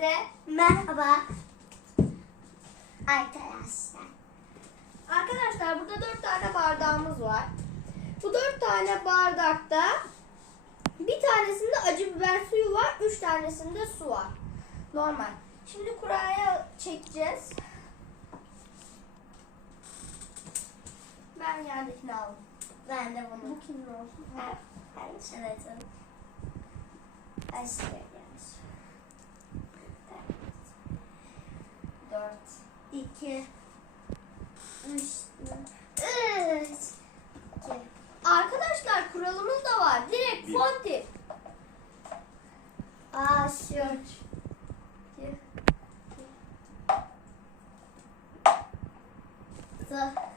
Hepinize Merhaba. Arkadaşlar. Arkadaşlar burada dört tane bardağımız var. Bu dört tane bardakta bir tanesinde acı biber suyu var, üç tanesinde su var. Normal. Şimdi kuraya çekeceğiz. Ben yerdekini aldım. Ben de bunu. Bu kimin olsun? Ha, ben şöyle Aşağıya Dört. iki, üç, üç, iki. Arkadaşlar kuralımız da var. Direkt Bir. fonti. Aşır. Zah.